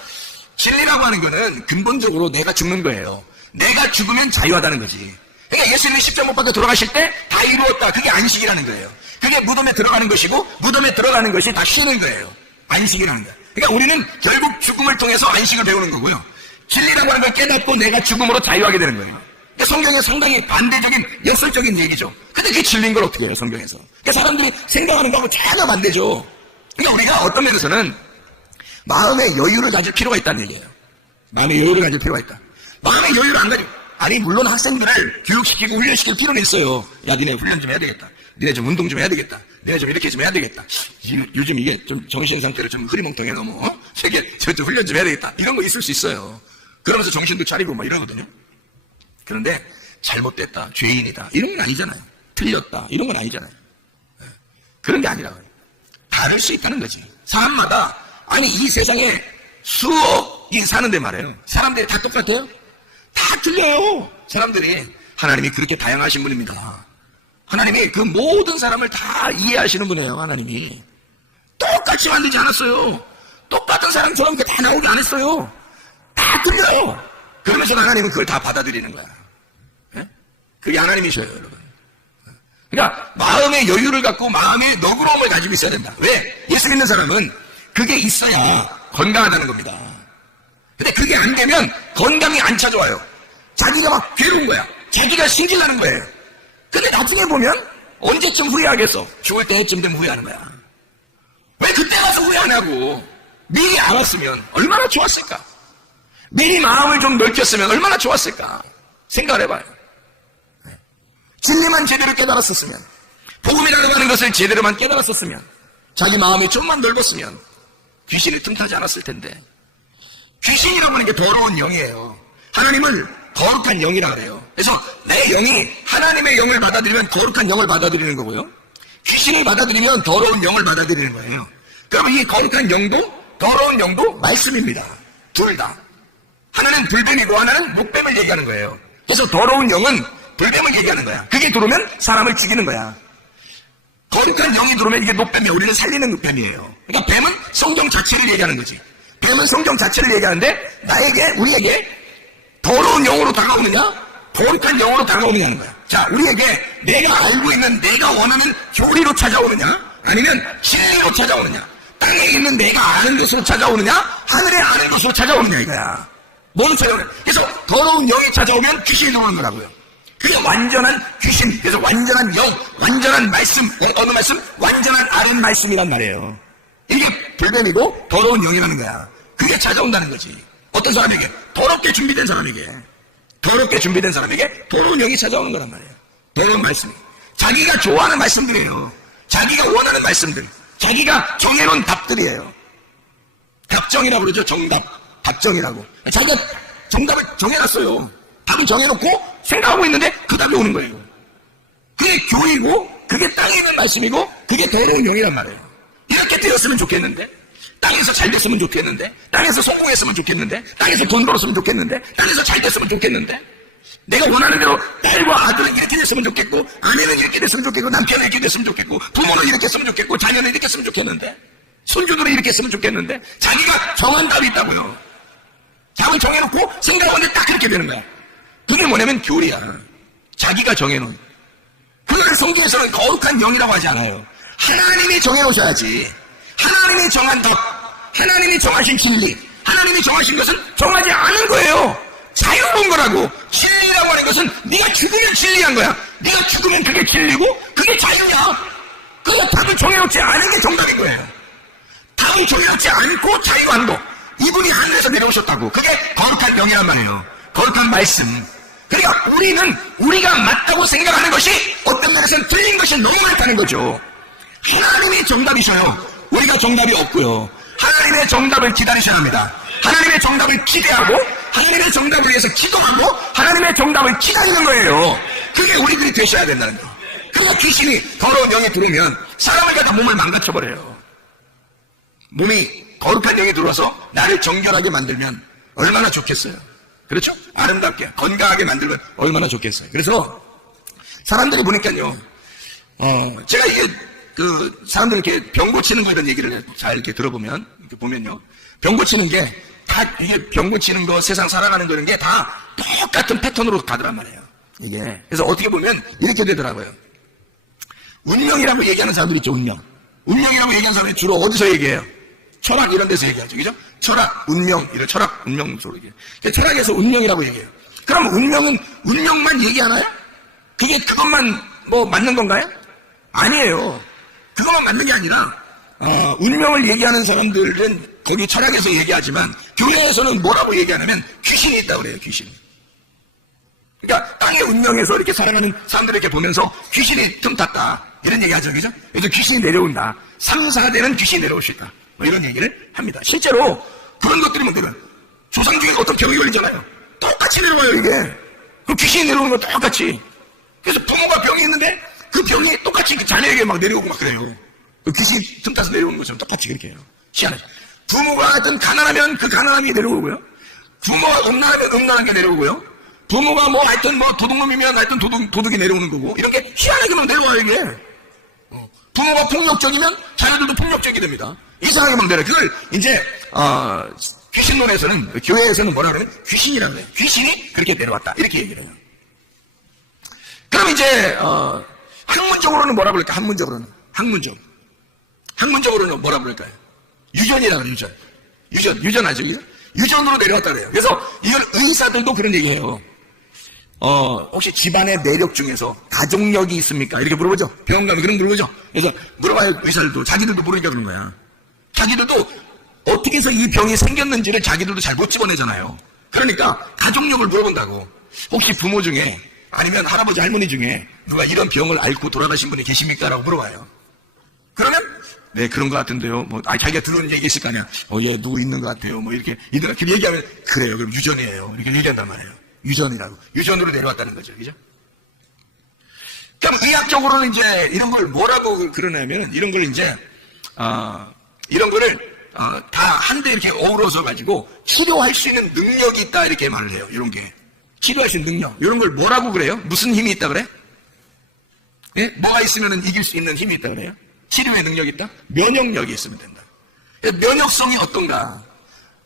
진리라고 하는 거는 근본적으로 내가 죽는 거예요. 내가 죽으면 자유하다는 거지. 그러니까 예수님이 십자가 못 박혀 돌아가실 때 다 이루었다. 그게 안식이라는 거예요. 그게 무덤에 들어가는 것이고 무덤에 들어가는 것이 다 쉬는 거예요. 안식이라는 거야. 그러니까 우리는 결국 죽음을 통해서 안식을 배우는 거고요. 진리라고 하는 걸 깨닫고 내가 죽음으로 자유하게 되는 거예요. 그러니까 성경에 상당히 반대적인 역설적인 얘기죠. 근데 그게 진리인 걸 어떻게 해요, 성경에서. 그러니까 사람들이 생각하는 거하고 전혀 반대죠. 그러니까 우리가 어떤 면에서는 마음의 여유를 가질 필요가 있다는 얘기예요. 마음의 여유를 가질 필요가 있다. 마음의 여유를 안 가지고, 아니 물론 학생들을 교육시키고 훈련시킬 필요는 있어요. 야, 니네 훈련 좀 해야 되겠다. 니네 좀 운동 좀 해야 되겠다. 니네 좀 이렇게 좀 해야 되겠다. 요즘 이게 좀 정신 상태로 좀 흐리멍텅해 너무. 세계 좀 훈련 좀 해야 되겠다. 이런 거 있을 수 있어요. 그러면서 정신도 차리고 막 이러거든요. 그런데 잘못됐다, 죄인이다 이런 건 아니잖아요. 틀렸다 이런 건 아니잖아요. 그런 게 아니라 다를 수 있다는 거지. 사람마다, 아니 이 세상에 수억이 사는데 말이에요. 사람들이 다 똑같아요? 다 틀려요. 사람들이. 하나님이 그렇게 다양하신 분입니다. 하나님이 그 모든 사람을 다 이해하시는 분이에요. 하나님이 똑같이 만들지 않았어요. 똑같은 사람처럼 다 나오게 안 했어요. 다 틀려요. 그러면서 하나님은 그걸 다 받아들이는 거야. 네? 그게 하나님이셔요, 여러분. 그러니까 마음의 여유를 갖고 마음의 너그러움을 가지고 있어야 된다. 왜? 예수 믿는 사람은 그게 있어야 건강하다는 겁니다. 근데 그게 안 되면 건강이 안 찾아와요. 자기가 막 괴로운 거야. 자기가 신질나는 거예요. 근데 나중에 보면 언제쯤 후회하겠어? 죽을 때쯤 되면 후회하는 거야. 왜 그때 가서 후회 안 하고 미리 알았으면 얼마나 좋았을까? 미리 마음을 좀 넓혔으면 얼마나 좋았을까? 생각을 해봐요. 진리만 제대로 깨달았었으면, 복음이라고 하는 것을 제대로만 깨달았었으면, 자기 마음이 좀만 넓었으면 귀신이 틈타지 않았을 텐데. 귀신이라고 하는 게 더러운 영이에요. 하나님을 거룩한 영이라 그래요. 그래서 내 영이 하나님의 영을 받아들이면 거룩한 영을 받아들이는 거고요. 귀신이 받아들이면 더러운 영을 받아들이는 거예요. 그러면 이 거룩한 영도 더러운 영도 말씀입니다. 둘 다. 하나는 불뱀이고 하나는 목뱀을 얘기하는 거예요. 그래서 더러운 영은 불뱀을 얘기하는 거야. 그게 들어오면 사람을 죽이는 거야. 거룩한 영이 들어오면 이게 녹뱀이에요. 우리는 살리는 녹뱀이에요. 그러니까 뱀은 성경 자체를 얘기하는 거지. 뱀은 성경 자체를 얘기하는데 나에게, 우리에게 더러운 영으로 다가오느냐 거룩한 영으로 다가오느냐는 거야. 자, 우리에게 내가 알고 있는, 내가 원하는 교리로 찾아오느냐 아니면 진리로 찾아오느냐, 땅에 있는 내가 아는 것으로 찾아오느냐 하늘에 아는 것으로 찾아오느냐 이거야. 뭐는 찾아오느냐. 그래서 더러운 영이 찾아오면 귀신이 들어오는 거라고요. 그게 완전한 귀신, 그래서 완전한 영, 완전한 말씀, 어느 말씀? 완전한 아는 말씀이란 말이에요. 이게 불뱀이고 더러운 영이라는 거야. 그게 찾아온다는 거지. 어떤 사람에게? 더럽게 준비된 사람에게. 더럽게 준비된 사람에게 더러운 영이 찾아오는 거란 말이에요. 더러운 말씀. 자기가 좋아하는 말씀들이에요. 자기가 원하는 말씀들. 자기가 정해놓은 답들이에요. 답정이라고 그러죠. 정답. 답정이라고. 자기가 정답을 정해놨어요. 답을 정해놓고 생각하고 있는데 그 답이 오는 거예요. 그게 교리고, 그게 땅에 있는 말씀이고, 그게 더러운 영이란 말이에요. 이렇게 되었으면 좋겠는데, 땅에서 잘 됐으면 좋겠는데, 땅에서 성공했으면 좋겠는데, 땅에서 돈 벌었으면 좋겠는데, 땅에서 잘 됐으면 좋겠는데, 내가 원하는 대로 딸과 아들은 이렇게 됐으면 좋겠고, 아내는 이렇게 됐으면 좋겠고, 남편은 이렇게 됐으면 좋겠고, 부모는 이렇게 했으면 좋겠고, 자녀는 이렇게 했으면 좋겠는데, 손주들은 이렇게 했으면 좋겠는데, 자기가 정한 답이 있다고요. 답을 정해놓고 생각하는데 딱 그렇게 되는 거야. 그게 뭐냐면 교리야. 자기가 정해놓은. 그걸 성경에서는 거룩한 영이라고 하지 않아요. 하나님이 정해놓으셔야지. 하나님이 정한 덕, 하나님이 정하신 진리, 하나님이 정하신 것은 정하지 않은 거예요. 자유로운 거라고. 진리라고 하는 것은 네가 죽으면 진리한 거야. 네가 죽으면 그게 진리고 그게 자유야. 그러니까 답을 정해놓지 않은 게 정답인 거예요. 답을 정해놓지 않고 자유한 거. 이분이 하늘에서 내려오셨다고. 그게 거룩한 영이란 말이에요. 거룩한 말씀. 그러니까 우리는 우리가 맞다고 생각하는 것이 어떤 면에서는 틀린 것이 너무 많다는 거죠. 하나님이 정답이셔요. 우리가 정답이 없고요. 하나님의 정답을 기다리셔야 합니다. 하나님의 정답을 기대하고 하나님의 정답을 위해서 기도하고 하나님의 정답을 기다리는 거예요. 그게 우리들이 되셔야 된다는 거예요. 그러니까 귀신이, 더러운 영이 들어오면 사람을 갖다 몸을 망가쳐버려요. 몸이 거룩한 영이 들어와서 나를 정결하게 만들면 얼마나 좋겠어요. 그렇죠? 아름답게 건강하게 만들면 얼마나 좋겠어요. 그래서 사람들이 보니까요, 제가 이게 사람들 이렇게 병 고치는 거 이런 얘기를 잘 이렇게 들어보면, 이렇게 보면요, 병 고치는 게 다, 이게 병 고치는 거, 세상 살아가는 거 이런 게 다 똑같은 패턴으로 가더란 말이에요. 이게. 그래서 어떻게 보면 이렇게 되더라고요. 운명이라고 얘기하는 사람들 있죠, 운명. 운명이라고 얘기하는 사람이 주로 어디서 얘기해요? 철학 이런 데서 얘기하죠. 그죠? 철학, 운명, 이런 철학, 운명 쪽으로 얘기해요. 철학에서 운명이라고 얘기해요. 그럼 운명은 운명만 얘기하나요? 그것만 뭐 맞는 건가요? 아니에요. 그것만 맞는 게 아니라, 운명을 얘기하는 사람들은 거기 철학에서 얘기하지만, 교회에서는 뭐라고 얘기하냐면, 귀신이 있다고 그래요, 귀신. 그러니까, 땅의 운명에서 이렇게 살아가는 사람들 이렇게 보면서 귀신이 틈탔다. 이런 얘기 하죠, 그죠? 그래서 귀신이 내려온다. 3, 4대는 귀신이 내려올 수 있다. 뭐 이런 얘기를 합니다. 실제로 그런 것들이 뭐냐면, 조상 중에 어떤 병이 걸리잖아요. 똑같이 내려와요, 이게. 그 귀신이 내려오는 거 똑같이. 그래서 부모가 병이 있는데, 그 병이 똑같이 그 자녀에게 막 내려오고 막 그래요. 그 귀신이 틈타서 내려오는 것처럼 똑같이 그렇게 해요. 희한하죠. 부모가 하여튼 가난하면 그 가난함이 내려오고요. 부모가 음란하면 음란한 게 내려오고요. 부모가 뭐 하여튼 뭐 도둑놈이면 하여튼 도둑이 내려오는 거고. 이런 게 희한하게 막 내려와요, 이게. 부모가 폭력적이면 자녀들도 폭력적이 됩니다. 이상하게 막 내려요. 그걸 이제, 귀신론에서는, 교회에서는 뭐라 그러면 귀신이라고 해요. 귀신이 그렇게 내려왔다. 이렇게 얘기를 해요. 그럼 이제, 학문적으로는 뭐라 그럴까? 학문적으로는 뭐라 그럴까요? 유전이라 그래요, 유전하죠. 유전으로 내려왔다 그래요. 그래서 이건 의사들도 그런 얘기해요. 혹시 집안의 내력 중에서 가족력이 있습니까? 이렇게 물어보죠. 병원 가면 그런 거 물어보죠. 그래서 물어봐요, 의사들도. 자기들도 모르니까 그런 거야. 자기들도 어떻게 해서 이 병이 생겼는지를 자기들도 잘 못 집어내잖아요. 그러니까 가족력을 물어본다고. 혹시 부모 중에 아니면 할아버지 할머니 중에 누가 이런 병을 앓고 돌아가신 분이 계십니까? 라고 물어봐요. 그러면 네 그런 것 같은데요. 뭐 자기가 들은 얘기 있을 거 아니야. 얘 누구 있는 것 같아요. 뭐 이렇게 얘기하면 그래요. 그럼 유전이에요. 이렇게 얘기한단 말이에요. 유전이라고. 유전으로 내려왔다는 거죠. 그죠? 그럼 의학적으로는 이제 이런 걸 뭐라고 그러냐면 이런 걸 이제 이런 거를 다 한데 이렇게 어우러져 가지고 치료할 수 있는 능력이 있다 이렇게 말을 해요. 이런 게 치료할 수 있는 능력. 이런 걸 뭐라고 그래요? 무슨 힘이 있다 그래? 예? 뭐가 있으면 이길 수 있는 힘이 있다 그래요? 치료의 능력이 있다? 면역력이 있으면 된다. 면역성이 어떤가?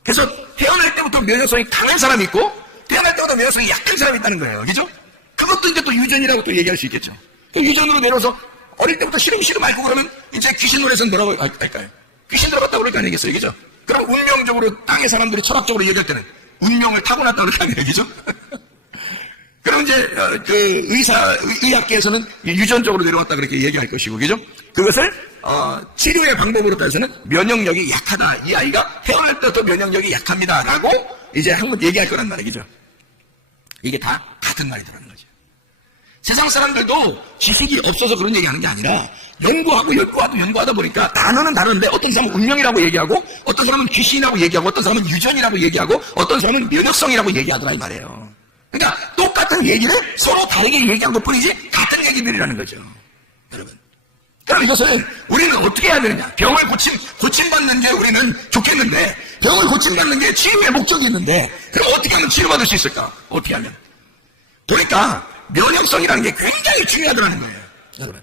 그래서 태어날 때부터 면역성이 강한 사람이 있고 태어날 때부터 면역성이 약한 사람이 있다는 거예요. 그죠? 그것도 이제 또 유전이라고 또 얘기할 수 있겠죠. 유전으로 내려서 어릴 때부터 시름 앓고 그러면 이제 귀신놀에서는 뭐라고 할까요? 귀신 들어갔다고 그럴 거 아니겠어요. 그죠? 그럼 운명적으로 땅의 사람들이 철학적으로 얘기할 때는 운명을 타고났다고 그럴 거 아니에요. 그죠? 그럼 이제 그 의학계에서는 유전적으로 내려왔다 그렇게 얘기할 것이고, 그죠? 그것을 치료의 방법으로 따져서는 면역력이 약하다. 이 아이가 태어날 때부터 면역력이 약합니다라고 이제 한번 얘기할 거란 말이죠. 이게 다 같은 말이 들어가는 거죠. 세상 사람들도 지식이 없어서 그런 얘기하는 게 아니라 연구하다 보니까 단어는 다른데 어떤 사람은 운명이라고 얘기하고 어떤 사람은 귀신이라고 얘기하고 어떤 사람은 유전이라고 얘기하고 어떤 사람은 면역성이라고 얘기하더라 이 말이에요. 그러니까 똑같은 얘기를 서로 다르게 얘기한 것 뿐이지 같은 얘기들이라는 거죠. 여러분. 그럼 이것을 우리는 어떻게 해야 되느냐? 병을 고침받는 게 우리는 좋겠는데 병을 고침받는 게 치유의 목적이 있는데 그럼 어떻게 하면 치료받을 수 있을까? 어떻게 하면? 보니까 면역성이라는 게 굉장히 중요하더라는 거예요. 여러분.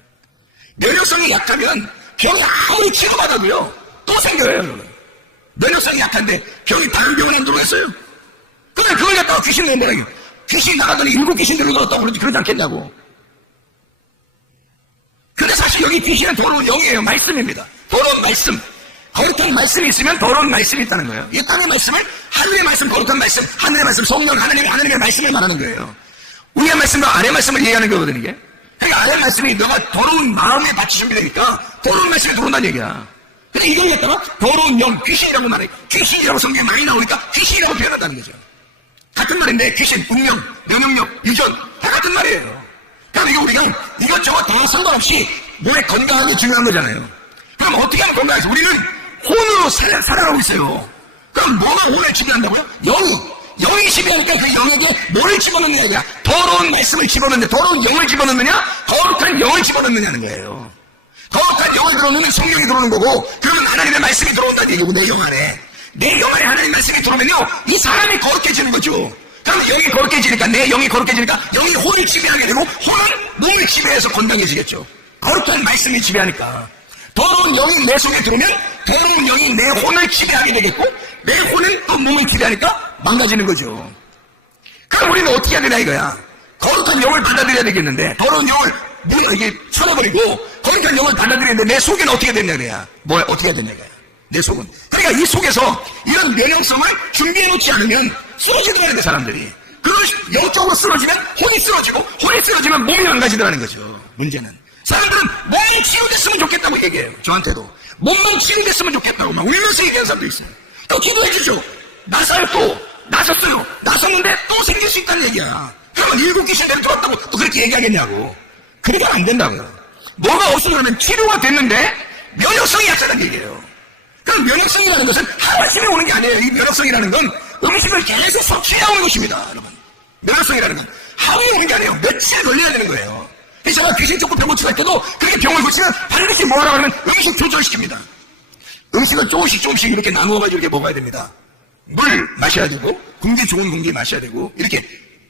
면역성이 약하면 병이 아무리 치료받아도요 또 생겨요. 여러분. 면역성이 약한데 병이 다른 병은 안 들어오겠어요? 근데 그걸 갖다가 귀신 내보라고 귀신이 나가더니 7귀신 들어갔다고 그러지 않겠냐고. 근데 사실 여기 귀신은 더러운 영이에요. 말씀입니다. 더러운 말씀. 거룩한 말씀이 있으면 더러운 말씀이 있다는 거예요. 이 땅의 말씀을 하늘의 말씀, 거룩한 말씀, 하늘의 말씀, 성령, 하나님의 말씀을 말하는 거예요. 위의 말씀과 아래의 말씀을 얘기하는 거거든요. 이게. 그러니까 아래의 말씀이 너가 더러운 마음에 받치 준비되니까 더러운 말씀이 들어온다는 얘기야. 근데 이걸 갖다가 더러운 영, 귀신이라고 말해. 귀신이라고 성경에 많이 나오니까 귀신이라고 표현한다는 거죠. 같은 말인데 귀신, 운명, 면역력, 유전 다 같은 말이에요. 그러니까 우리가 이것저것 다 상관없이 몸의 건강이 중요한 거잖아요. 그럼 어떻게 하면 건강해서 우리는 혼으로 살아가고 있어요. 그럼 뭐가 혼을 지배한다고요? 영이 지배하니까 그 영에게 뭐를 집어넣느냐? 더러운 말씀을 집어넣느냐? 더러운 영을 집어넣느냐? 거룩한 영을 집어넣느냐는 거예요. 거룩한 영을 들어오면 성령이 들어오는 거고 그러면 하나님의 말씀이 들어온다는 얘기고 내 영 안에 하나님의 말씀이 들어오면요 이 사람이 거룩해지는 거죠. 그럼 영이 거룩해지니까 내 영이 거룩해지니까 영이 혼을 지배하게 되고 혼은 몸을 지배해서 건강해지겠죠. 거룩한 말씀이 지배하니까 더러운 영이 내 속에 들어오면 더러운 영이 내 혼을 지배하게 되겠고 내 혼은 또 몸을 지배하니까 망가지는 거죠. 그럼 우리는 어떻게 해야 되나 이거야. 거룩한 영을 받아들여야 되겠는데 더러운 영을 이게 쳐내버리고 거룩한 영을 받아들이는데 내 속에는 어떻게 됐냐 그래야. 어떻게 해야 되냐 이거야. 내 속은. 그러니까 이 속에서 이런 면역성을 준비해놓지 않으면 쓰러지더라는 거예요, 사람들이. 그걸 영적으로 쓰러지면 혼이 쓰러지고, 혼이 쓰러지면 몸이 망가지더라는 거죠. 문제는. 사람들은 몸이 치유됐으면 좋겠다고 얘기해요. 저한테도. 몸만 치유됐으면 좋겠다고 막 울면서 얘기하는 사람도 있어요. 또 기도해 주죠. 나서요, 또. 나섰어요. 나섰는데 또 생길 수 있다는 얘기야. 그러면 7 귀신들이 들어왔다고 또 그렇게 얘기하겠냐고. 그러면 안 된다고요. 뭐가 없으면 치료가 됐는데 면역성이 약하다는 얘기예요. 그럼 면역성이라는 것은 하루아침에 오는 게 아니에요. 이 면역성이라는 건 음식을 계속 섭취해 오는 것입니다, 여러분. 면역성이라는 건 하루에 오는 게 아니에요. 며칠 걸려야 되는 거예요. 그래서 제가 귀신 쫓고 병 고치고 할 때도 그렇게 병을 고치면 반드시 뭐하라고 하면 음식 조절시킵니다. 음식을 조금씩 이렇게 나누어가지고 이렇게 먹어야 됩니다. 물 마셔야 되고, 공기 좋은 공기 마셔야 되고, 이렇게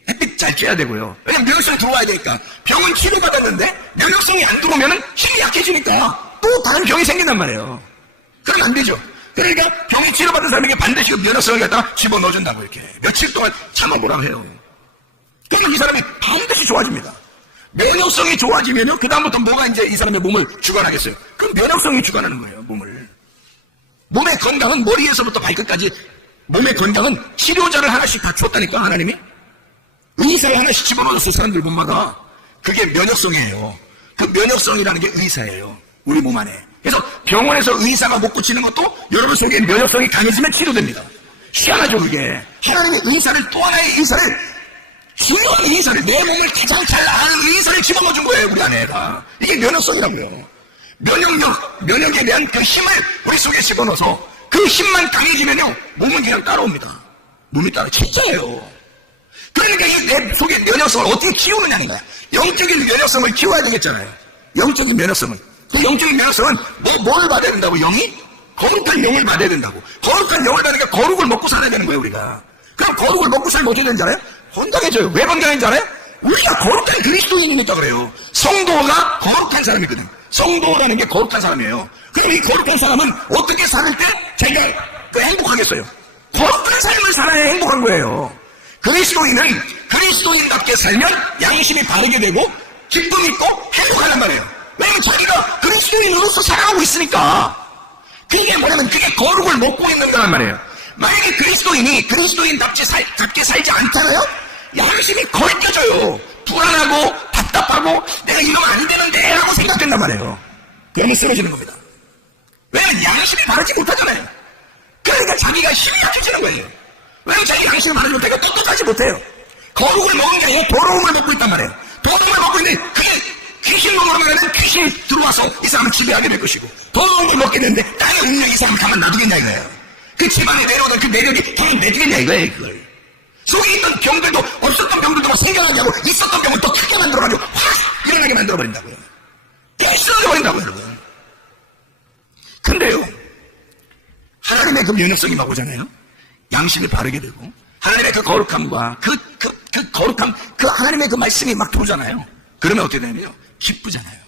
햇빛 잘 쬐야 되고요. 왜냐면 면역성이 들어와야 되니까. 병은 치료받았는데 면역성이 안 들어오면 힘이 약해지니까 또 다른 병이 생긴단 말이에요. 그러면 안 되죠. 그러니까 병이 치료받은 사람에게 반드시 그 면역성을 갖다가 집어넣어준다고 이렇게 며칠 동안 참아보라고 해요. 그러면 이 사람이 반드시 좋아집니다. 면역성이 좋아지면요, 그다음부터 뭐가 이제 이 사람의 몸을 주관하겠어요? 그럼 면역성이 주관하는 거예요, 몸을. 몸의 건강은 머리에서부터 발끝까지 몸의 건강은 치료자를 하나씩 다 줬다니까, 하나님이. 의사를 하나씩 집어넣었어, 사람들 몸마다. 그게 면역성이에요. 그 면역성이라는 게 의사예요, 우리 몸 안에. 그래서 병원에서 의사가 못 고치는 것도 여러분 속에 면역성이 강해지면 치료됩니다. 희한하죠, 그게. 하나님의 의사를, 또 하나의 의사를, 중요한 의사를, 내 몸을 가장 잘 아는 의사를 집어넣어준 거예요, 우리 안에가. 이게 면역성이라고요. 면역에 대한 그 힘을 우리 속에 집어넣어서 그 힘만 강해지면요, 몸은 그냥 따라옵니다. 몸이 따라, 진짜예요. 그러니까 이 내 속의 면역성을 어떻게 키우느냐는 거야. 영적인 면역성을 키워야 되겠잖아요. 영적인 면역성을. 그 영적인 면역성은 뭘 받아야 된다고? 영이? 거룩한 영을 받아야 된다고. 거룩한 영을 받으니까 거룩을 먹고 살아야 되는 거예요, 우리가. 그럼 거룩을 먹고 살면 어떻게 되는지 알아요? 건강해져요. 왜 건강해진지 알아요? 우리가 거룩한 그리스도인이니까 그래요. 성도가 거룩한 사람이거든. 성도라는 게 거룩한 사람이에요. 그럼 이 거룩한 사람은 어떻게 살 때 자기가 행복하겠어요? 거룩한 삶을 살아야 행복한 거예요. 그리스도인은 그리스도인답게 살면 양심이 바르게 되고 기쁨 있고 행복하단 말이에요. 왜냐면 자기가 그리스도인으로서 살아가고 있으니까. 그게 뭐냐면 그게 거룩을 먹고 있는 거란 말이에요. 만약에 그리스도인이 그리스도인답게 살지 않잖아요? 양심이 걸려져요. 불안하고 답답하고 내가 이러면 안 되는데 라고 생각된단 말이에요. 그러면 쓰러지는 겁니다. 왜냐면 양심이 바르지 못하잖아요. 그러니까 자기가 힘이 약해지는 거예요. 왜냐면 자기 양심이 바르지 못하니까 떳떳하지 못해요. 거룩을 먹은 게 아니라 더러움을 먹고 있단 말이에요. 더러움을 먹고 있는데 그게 귀신놈으로 말하면 귀신이 들어와서 이 사람을 지배하게 될 것이고, 더러운 걸 먹게 되는데 땅에 운명 이 사람 가만 놔두겠냐 이거예요. 그 집안에 내려오던 그 내력이 가만 내주겠냐 이거예요, 그걸. 속에 있던 병들도, 없었던 병들도 막 생겨나게 하고 있었던 병을 더 크게 만들어가지고 확 일어나게 만들어버린다고요. 그냥 쓰러져버린다고요, 여러분. 근데요, 하나님의 그 면역성이 막 오잖아요. 양심이 바르게 되고 하나님의 그 거룩함과 그 거룩함, 그 하나님의 그 말씀이 막 들어오잖아요. 그러면 어떻게 되냐면요, 기쁘잖아요.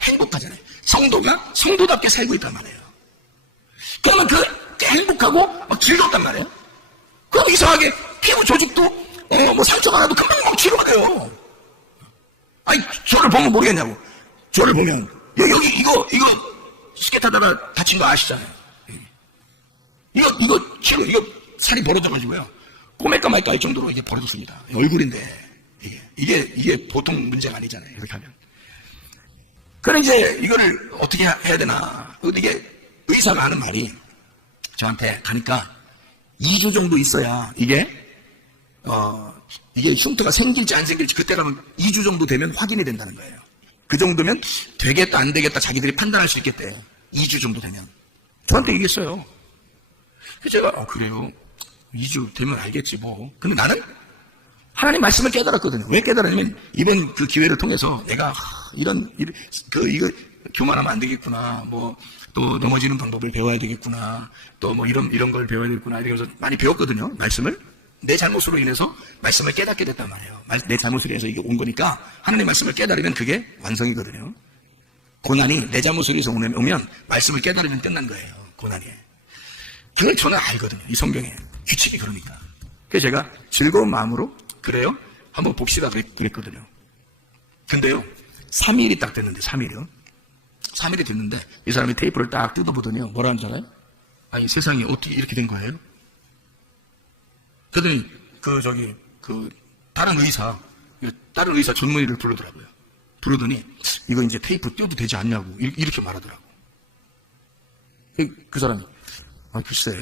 행복하잖아요. 성도가 성도답게 살고 있단 말이에요. 그러면 그 행복하고 막 즐겁단 말이에요. 그럼 이상하게 피부 조직도 뭐 상처가 나도 금방 막 치료가 돼요. 아니, 저를 보면 모르겠냐고. 저를 보면 여기 이거 스케 타다가 다친 거 아시잖아요. 이거 살이 벌어져가지고요, 꼬맬까 말까 할 정도로 이게 벌어졌습니다. 얼굴인데 이게 보통 문제가 아니잖아요, 이렇게 하면. 그럼 이제 이거를 어떻게 해야 되나. 이게 의사가 하는 말이, 저한테 가니까 2주 정도 있어야 이게 흉터가 생길지 안 생길지, 그때 가면 2주 정도 되면 확인이 된다는 거예요. 그 정도면 되겠다 안 되겠다 자기들이 판단할 수 있겠대. 2주 정도 되면. 저한테 얘기했어요. 그래서 제가 그래요, 2주 되면 알겠지 뭐. 근데 나는 하나님 말씀을 깨달았거든요. 왜 깨달았냐면, 이번 그 기회를 통해서 내가 이거 교만하면 안 되겠구나, 뭐 또 넘어지는 방법을 배워야 되겠구나, 또 뭐 이런 걸 배워야 되겠구나, 이러면서 많이 배웠거든요, 말씀을. 내 잘못으로 인해서 말씀을 깨닫게 됐단 말이에요. 내 잘못으로 인해서 이게 온 거니까 하나님 말씀을 깨달으면 그게 완성이거든요. 고난이 내 잘못으로 인해서 오면 말씀을 깨달으면 끝난 거예요, 고난이. 그걸 저는 알거든요, 이 성경에 규칙이 그러니까. 그래서 제가 즐거운 마음으로 그래요? 한번 봅시다 그랬거든요. 근데요, 3일이 딱 됐는데, 3일이 됐는데 이 사람이 테이프를 딱 뜯어보더니요, 뭐라 하는 줄 알아요? 아니, 세상이 어떻게 이렇게 된 거예요? 그러더니, 다른 의사 전문의를 부르더라고요. 부르더니, 이거 이제 테이프 떼도 되지 않냐고, 이렇게 말하더라고. 그 사람이, 글쎄,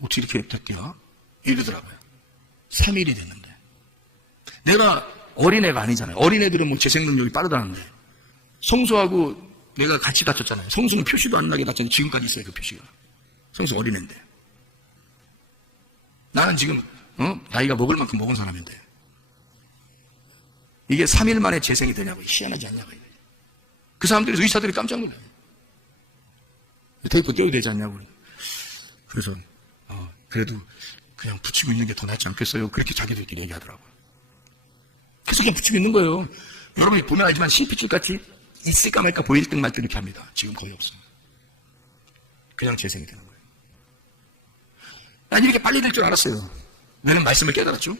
어떻게 이렇게 됐대요? 이러더라고요. 3일이 됐는데. 내가 어린애가 아니잖아요. 어린애들은 뭐 재생 능력이 빠르다는데. 성수하고 내가 같이 다쳤잖아요. 성수는 표시도 안 나게 다쳤는데 지금까지 있어요, 그 표시가. 성수 어린애인데. 나는 지금, 나이가 먹을 만큼 먹은 사람인데. 이게 3일 만에 재생이 되냐고, 희한하지 않냐고. 그 사람들이, 의사들이 깜짝 놀라요. 테이프 떼어도 되지 않냐고. 그래서, 그래도 그냥 붙이고 있는 게 더 낫지 않겠어요? 그렇게 자기들끼리 얘기하더라고요. 계속 그냥 붙이고 있는 거예요. 여러분이 보면 알지만 신피줄 같이 있을까 말까 보일 듯 말 듯 이렇게 합니다. 지금 거의 없어요. 그냥 재생이 되는 거예요. 난 이렇게 빨리 될 줄 알았어요. 나는 말씀을 깨달았죠.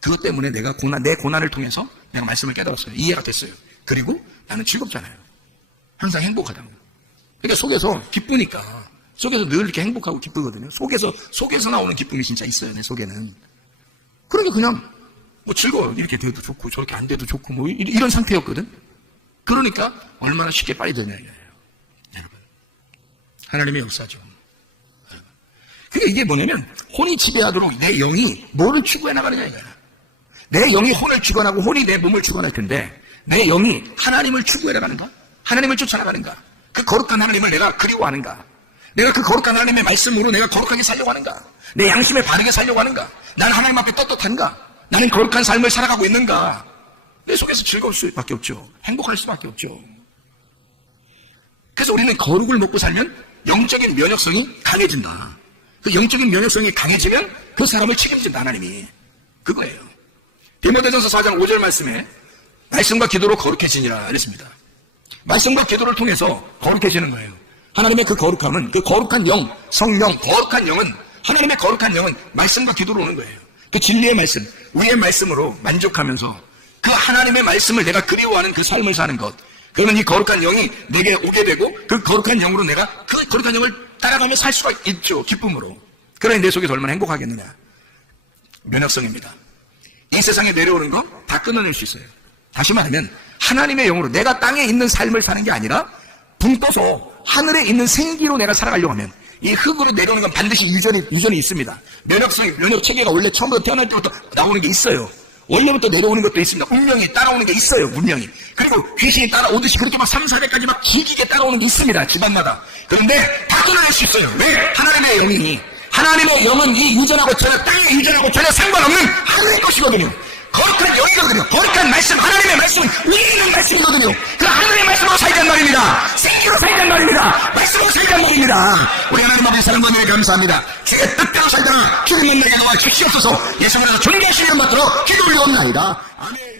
그것 때문에 내가 내 고난을 통해서 내가 말씀을 깨달았어요. 이해가 됐어요. 그리고 나는 즐겁잖아요. 항상 행복하다고. 그러니까 속에서 기쁘니까, 속에서 늘 이렇게 행복하고 기쁘거든요. 속에서 나오는 기쁨이 진짜 있어요, 내 속에는. 그러니까 그냥, 즐거워요. 이렇게 돼도 좋고, 저렇게 안 돼도 좋고, 이런 상태였거든. 그러니까, 얼마나 쉽게 빨리 되냐, 이거예요. 여러분. 하나님의 역사죠. 그러니까 이게 뭐냐면, 혼이 지배하도록 내 영이 뭐를 추구해 나가느냐, 이거야. 내 영이 혼을 주관하고, 혼이 내 몸을 주관할 텐데, 내 영이 하나님을 추구해 나가는가? 하나님을 쫓아나가는가? 그 거룩한 하나님을 내가 그리워하는가? 내가 그 거룩한 하나님의 말씀으로 내가 거룩하게 살려고 하는가? 내 양심에 바르게 살려고 하는가? 나는 하나님 앞에 떳떳한가? 나는 거룩한 삶을 살아가고 있는가? 내 속에서 즐거울 수밖에 없죠. 행복할 수밖에 없죠. 그래서 우리는 거룩을 먹고 살면 영적인 면역성이 강해진다. 그 영적인 면역성이 강해지면 그 사람을 책임진다, 하나님이. 그거예요. 디모데전서 4장 5절 말씀에 말씀과 기도로 거룩해지니라 이랬습니다. 말씀과 기도를 통해서 거룩해지는 거예요. 하나님의 그 거룩함은, 그 거룩한 영, 성령, 거룩한 영은, 하나님의 거룩한 영은 말씀과 기도로 오는 거예요. 그 진리의 말씀, 우리의 말씀으로 만족하면서 그 하나님의 말씀을 내가 그리워하는 그 삶을 사는 것. 그러면 이 거룩한 영이 내게 오게 되고 그 거룩한 영으로 내가 그 거룩한 영을 따라가며 살 수가 있죠. 기쁨으로. 그러니 내 속에서 얼마나 행복하겠느냐. 면역성입니다. 이 세상에 내려오는 거 다 끊어낼 수 있어요. 다시 말하면 하나님의 영으로 내가 땅에 있는 삶을 사는 게 아니라 붕 떠서 하늘에 있는 생기로 내가 살아가려고 하면 이 흙으로 내려오는 건 반드시 유전이 있습니다. 면역 체계가 원래 처음부터 태어날 때부터 나오는 게 있어요. 원래부터 내려오는 것도 있습니다. 운명이 따라오는 게 있어요. 운명이. 그리고 귀신이 따라오듯이 그렇게 막 3, 400까지 막 길게 따라오는 게 있습니다. 집안마다. 그런데 다 끊어낼 수 있어요. 왜? 하나님의 영이. 하나님의 영은 이 유전하고 땅의 유전하고 전혀 상관없는 하나님의 것이거든요. 거룩한 영이거든요. 거룩한 말씀, 하나님의 말씀은 위에 있는 말씀이거든요. 그 하나님의 말씀으로 살란 말입니다. 생기로 살란 말입니다. 말씀으로 살란 말입니다. 우리 하나님 아버지 사랑과 은혜에 감사합니다. 주의 뜻대로 살다가 주를 만나게 도와 주시옵소서. 예수님으로 존귀하시는 받들어 기도 올려옵나이다. 아멘.